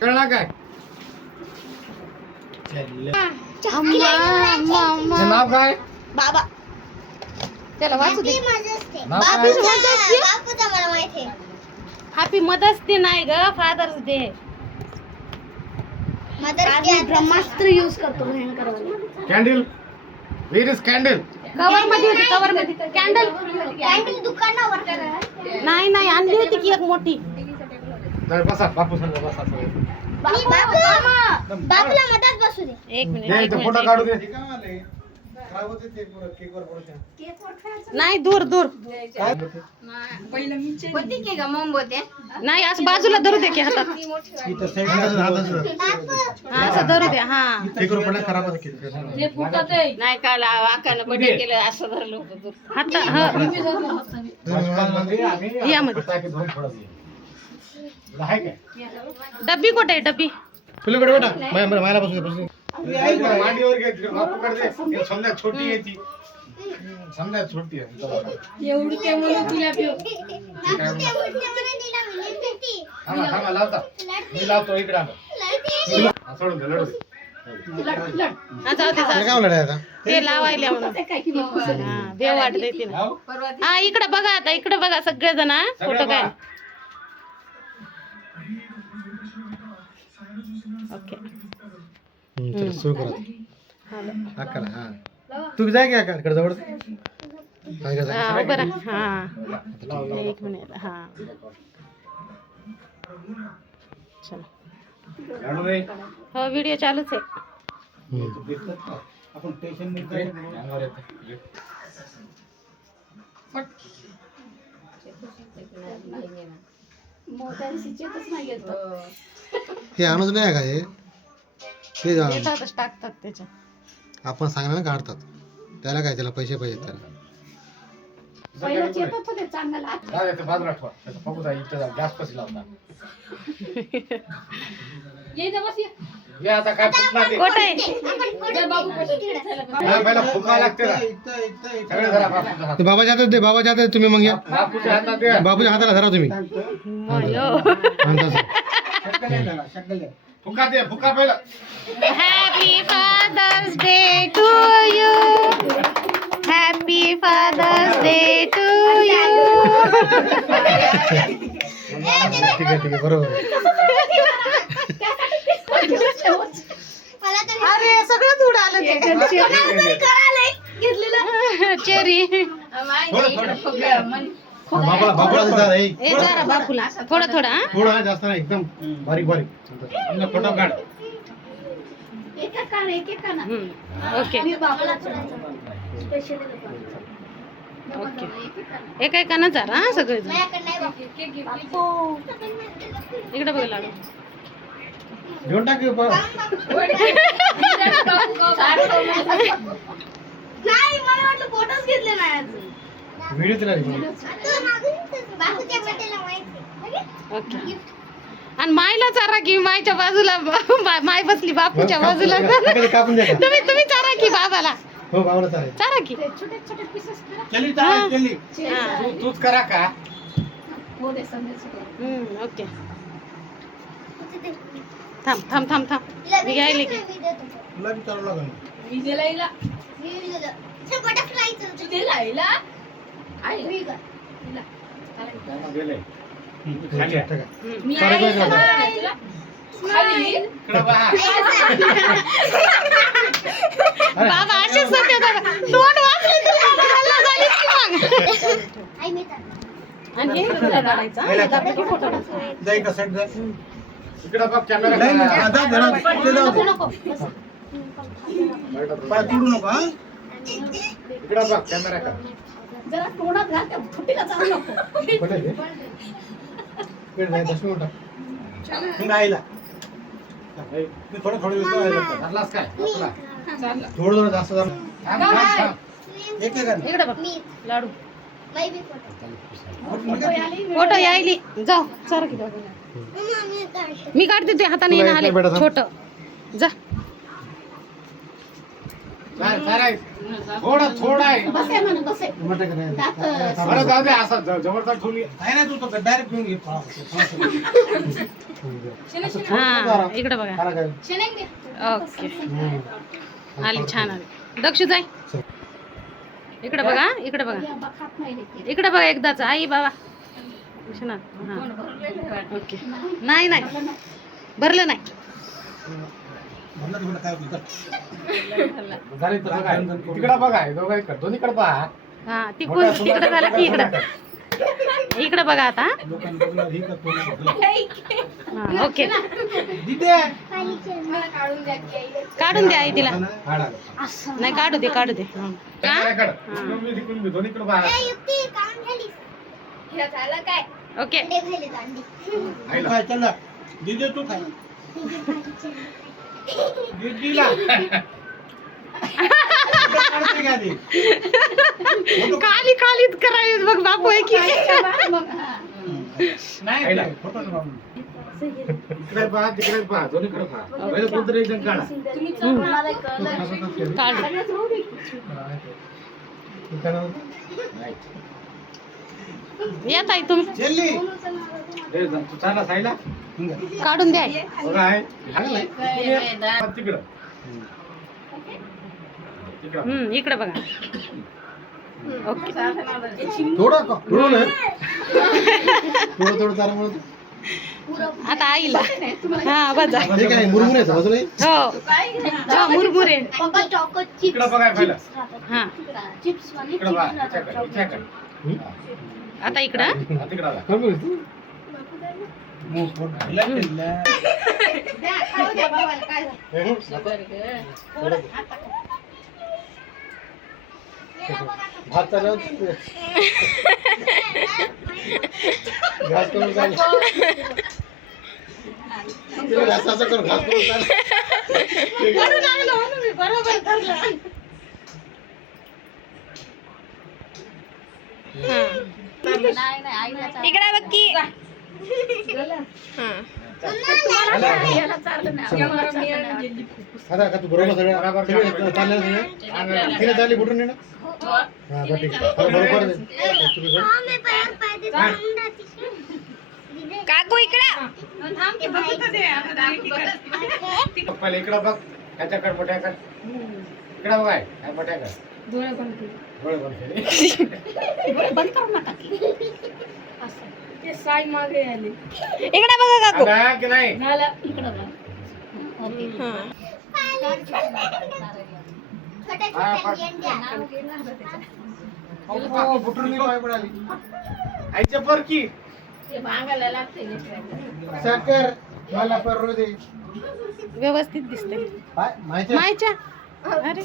कळला काय? नाव काय? बाबा त्याला वाचू दे. नाव काय? बापूचा मला माहिती आहे. हॅपी मदर्स डे नाही ग, फादर्स डे. ब्रह्मास्त्र यूज करतो भयंकर वाला. Candle. Where is candle? Cover मध्ये होती, कवर मध्ये कॅन्डल. कॅन्डल दुकानावर नाही नाही, आणली होती की एक मोठी. नाही बसा, बापू संग बसा. बापूला मधात बसू दे. एक मिनिट, दे एक इथं फोटो मिनिट. काढू दे. नाही दूर दूर होती की ग मोमबत्या? नाही, असं बाजूला धरू दे की हातात. हा, असं धरू दे. हा नाही काल आकानं बर्थडे केलं असं धरलं होतं. हात यामध्ये डब्बी कुठे आहे? डब्बी तुझ्याकडे बेटा मायला बसून मांडीवर घे. बापूकडे दे. समजा छोटी आहे ती. समजा छोटी आहे. एवढी ते म्हणून तुला पिऊ. थांबा लावता. मी लावतो इकडे आलो. सोडून दे, लढू दे. हा, जाऊ दे, जाऊ दे. ते लावायला म्हणून हा, देव वाट देते ना. हा, इकडे बघा आता, इकडे बघा सगळेजण. फोटो काय? ओके. सुरू करा. तुम्ही जाय का इकडे जवळ? हा, उभं राहा. हा, एक मिनिट. हा, चला. हो, व्हिडिओ चालूच आहे. आपण टेन्शन नाही. हे आणूच नाही का? हे येतातच, टाकतात त्याच्या. आपण सांगणार ना काढतात. त्याला काय, त्याला पैसे पाहिजेत त्याला. गॅस कशी लावतात? आता काय फुकणार ते? कुठे आहे? पहिला फुका लागते ना. सगळे धरा बापूच्या हातात. बाबाच्या हातात दे. बाबाच्या हातात तुम्ही मग या. बापूच्या हातात दे. बापूच्या हाताला धरा तुम्ही. फुका दे. फुका पहिला. Happy father's day to you. Happy father's day to you. ठीक आहे बरोबर. अरे सगळंच उडालं ते. चेरी. बाबूला ए जरा बापूला थोडं थोडं. हा, थोडं जास्त नाही, एकदम बारीक बारीक. फोटो काढ. Okay okay. एक एकानं जरा. हा, सगळे इकडे बघ लाडू. घेऊन टाक. फोटोच घेतले नाही अजून. व्हिडिओ तुला ओके. आणि मायला चारा की मायच्या बाजूला. माय बसली बापूच्या बाजूला. कापून द्या. तुम्ही चारा की बाबाला. हो बाबाला चालेल. चारा की. तूच करा का? ओके. थांब थांब थांब थांब. मी घ्यायले की. तुला बी चालू लागेल. बाबा असेच सध्या तोंड वाचले तर हल्ला झालीच की मग. आणि हे इकडे काढायचं, हा? दाबलं की फोटो जा इकडं साईड जा. इकडं बघ कॅमेरा. नको नको. पाय तुडू नको. हा इकडं बघ कॅमेरा का. जरा तोंडात घाल त्या फुटीला चालू नको. थोडं काय थोडं जास्त झालं. इकडे बघ लाडू. फोटो यायली. जाऊ चार की. मी काढते ते हाताने येणं आले छोट. जा आहे थोडा थोडा आहे मोठं का नाही? बरं जाऊ दे असं जबरदस्त ठेवली नाही ना, तू तर डायरेक्ट घेऊन घे. हा इकडे बघा खरा काय? ओके आली छान आली. दक्षू जाय इकडे बघा इकडे बघा इकडे बघा एकदाच आई बाबा विश्वनाथ हा ओके नाही नाही भरलं नाही म्हणलं तुला काय होतं? झाली तर बघा तिकडं बघा दोघांकडे दोन्हीकडे पहा हा तिकडून तिकडे झालं की इकडं इकडे बघा आता लोकांना बघणार हे करतो ना. हा ओके दिदे, काढून द्या आई तिला काढा नाही काढू दे हा. का तिकडून दोन्हीकडे पहा ओके काय चला दिदे तू काय दीदीला काढते का ती? खाली खालीच करायचं बघ बापू आहे की नाही आईला. काय, फोटो काढून. इकडे पहा तिकडे पहा दोन्हीकडे पहा पहिले कोणतरी एक जण काढा काढ येत आहे तुम्ही चल्ली. तू चालला साईला काढून द्या बघा आहे तिकडं तिकडं इकडे बघा ओके थोडं का? थोडं नाही. थोडं थोडं चारा म्हणून. आता आईला हा बजा हे काय मुरमुरे आहेत, बाजूला हे? हो हो मुरमुरे इकडं बघा पहिलं हा इकडं बघा हिच्याकडे. आता इकडं हा, तिकडं बघा. खरं बोलतो. मग फोन खायला केलं. भात चालू होतं. घास करून चालू. तिला असं असं करून घास करून चालू. इकडे बघ की आता का तू बरोबर सगळं सगळं चाललं ना सगळं? तिला चालली कुठून नेणं? हा बरं ठीक आहे. बरोबर आहे. तुम्ही बरं. काकू इकडे पहिले इकडं बघ ह्याच्याकडे मोठ्याकडे इकडं बघा ह्या मोठ्याकडे डोळे बंद केले. इकडे बघा काकू बघा की नाही फुटून पाय पडाली. आईच्या परकी साखर मला पररू दे. व्यवस्थित दिसते काय माहिती आहे? मायच्या अरे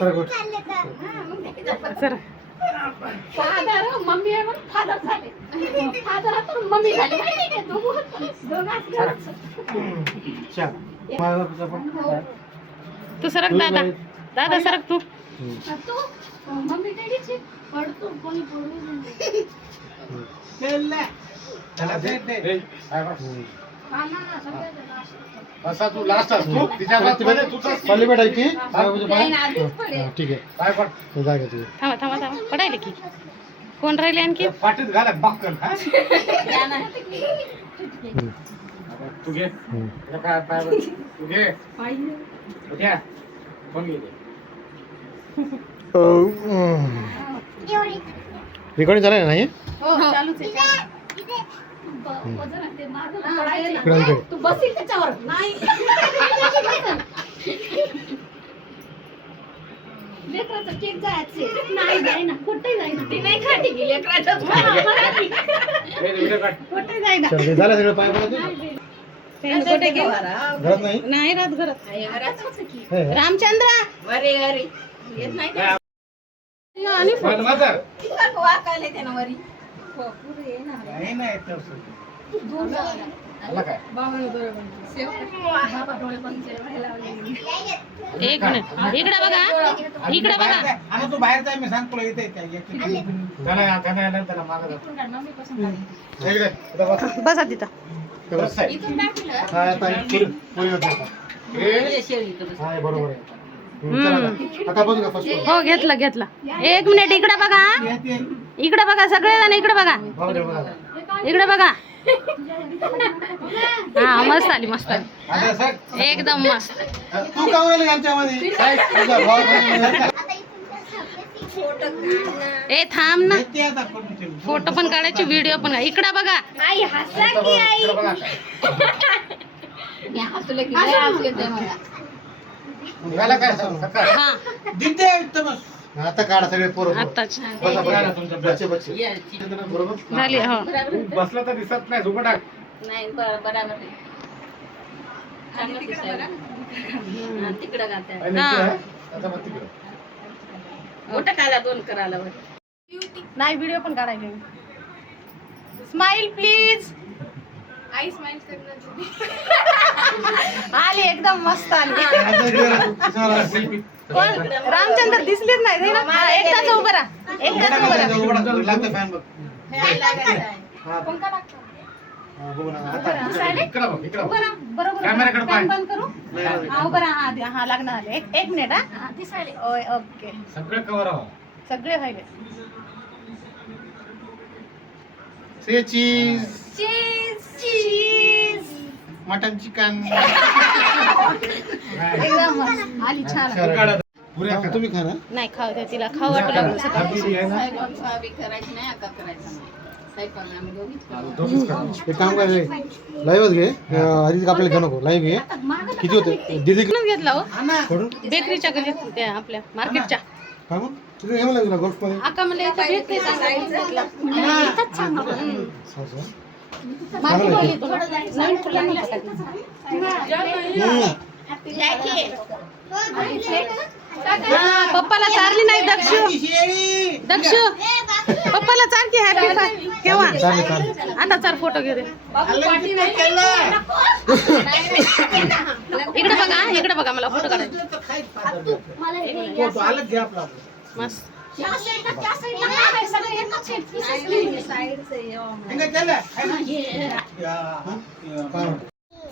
बरं, good. सर चहा. माझा तुझा पण. तू सरक दादा दादा सरक तू केलं. त्याला दे, दे. दे. काय बघ. असा तू लास्ट असतो तिच्या हातमध्ये तुझाच की. पल्ली भेटायची? हा. हा, ठीक आहे. काय पण तो जागा तुझी. थांबा थांबा थांबा पडायला की कोण राहिले आणखी पाठीत घाला बाक्कन हा? तू घे तुला काय पाय बघ. तू घे घ्या फोन घे रेकॉर्डिंग झालं नाही? चालूच आहे इकडे इकडे. तू बसील त्याच्यावर नाही लेकराचं केक जायचे नाही जाय ना कुठे जाय ना ती नाही खाती की लेकराचं कुठे जाय ना चल, झालं सगळं पाय पडा तू? कुठे गेला घरात नाही? नाही राहत घरात हे, हे. रामचंद्र अरे अरे येत नाही आणि पण मातर वाकायला त्यानं वरी नाही, नाही, तसं. आला काय एक मिनिट इकडे बघा इकडे बघा आणि तू बाहेर जाय, मी सांग तुला येते काय याची. त्याला मागं जा. इकडे, इथं बस. बसा तिथं बस आहे. हा, आता पुरी- पुरी होते आता. हा बरोबर आहे. चला आता बघू का फर्स्ट हो घेतला घेतला. एक मिनिट इकडे बघा, इकडे बघा सगळेजण इकडे बघा, इकडे बघा. हा मस्त आली मस्त आली एकदम मस्त. तू का आली आमच्यामध्ये ए थांब ना, फोटो पण काढायचे व्हिडिओ पण. इकडे बघा आई हसा की आई मी हसले की लय हसले ते मला. निघाला काय सकाळ हा आता काढा सगळे पोरं आताच बच्चे बच्चे बरोबर झाली. हो बसला तर दिसत नाही झोपा टाक. नाही बरोबर आहे. चांगलं दिसायला. तिकडं गाते हा. आता मग तिकडे मोठं काला दोन करायला नाही व्हिडिओ पण काढायचे. Smile please. आई स्माइल करणार आली एकदम मस्त आली. कोण रामचंद्र दिसलेच नाही है ना. हा, एकदाच उभं राहा, एकदाच उभं राहा. लागतं फॅन बघ इकडे बघ इकडे उभं राहा, बरोबर कॅमेराकडे पाय. फॅन बंद करू. हा उभं राहा. हा लागणार आले. एक मिनिट. हा दिसायले. ओके सगळं कव्हर हवं. सगळे व्हायले. से चीज चीज चीज मटन चिकन एकदम मस्त आली छान आली. तुम्ही खा ना नाही खाऊ द्या तिला, खाऊ वाटलं लागलं सकाळी. करायची नाही अक्का करायचं नाही. स्वयंपाक आम्ही दोघीच करतो. दोघीच करा. एक काम कर लाईव्हच घे आधीच आपल्याला घेऊ नको लाईव्ह घे किती होते दीदी इकडूनच घेतला हो कडून बेकरीच्या गल्लीत त्या आपल्या मार्केटच्या. काय मग तिथे हे मला तुला गोल्फ मध्ये आका म्हणलं इथं भेटते नवीन फुलं पप्पाला चारली नाही. दक्षू दक्षू पप्पाला चार की हॅपी केव्हा आता चार फोटो घे रे. इकडे बघा, इकडे बघा, मला फोटो काढायचे मस्त.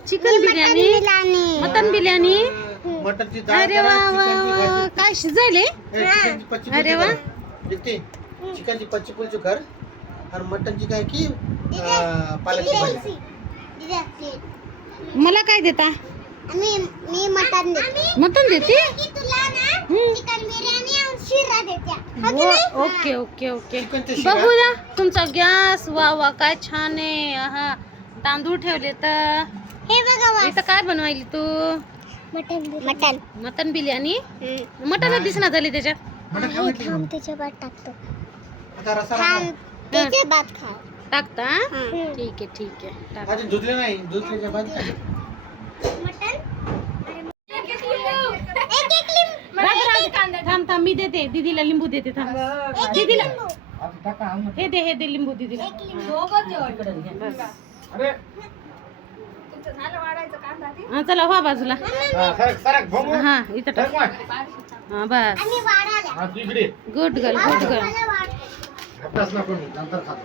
Chicken biryani, mutton biryani. मटनची अरे वा वा वा, काय शिजायले. अरे वा. चिकनची पच्ची पुलची कर आणि मटनची काय की पालकची भाजी. मला काय देता. मी मटन देते. मटन देते. तुला ना चिकन बिर्याणी आणि शिरा देते. Okay okay okay. चिकनचे शिरा. बघू ना तुमचा गॅस. वा वा काय छान आहे. हा तांदूळ ठेवले तर. हे बघा इथं काय बनवायली तू. Mutton mutton biryani. मटन दिसना झाली त्याच्यात. थांब त्याच्या भात टाकतो. आता रस्सा त्याचे भात खा. टाकता. ठीक आहे ठीक आहे टाक. भाजी धुतली नाही धुतलीच्या भाजी थांब थांब मी देते दीदीला लिंबू देते. थांब दीदीला हे दे लिंबू दीदीला. बस. अरे हा चला व्हा बाजूला. सरक भोंगू. हा इथं टाक. सरक मग. हा बस हा, तू इकडे गुड गर्ल गुड गर्ल. अभ्यास नको करू, नंतर खातो.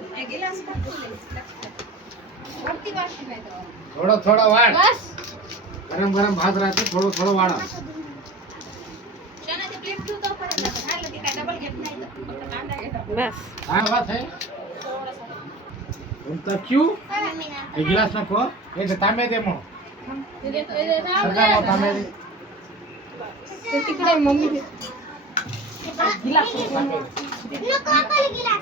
थोडं थोडं वाढ. गरम गरम भात राहते. थोडं थोडं वाढा. बस काय बात आहे. कोणता क्यू. एक गिलास नको. हे दे, तांबे दे मग. सरकार मग तांबे दे. तिकडे मम्मी गिलास. तांबे दे. नको आपण गिलास.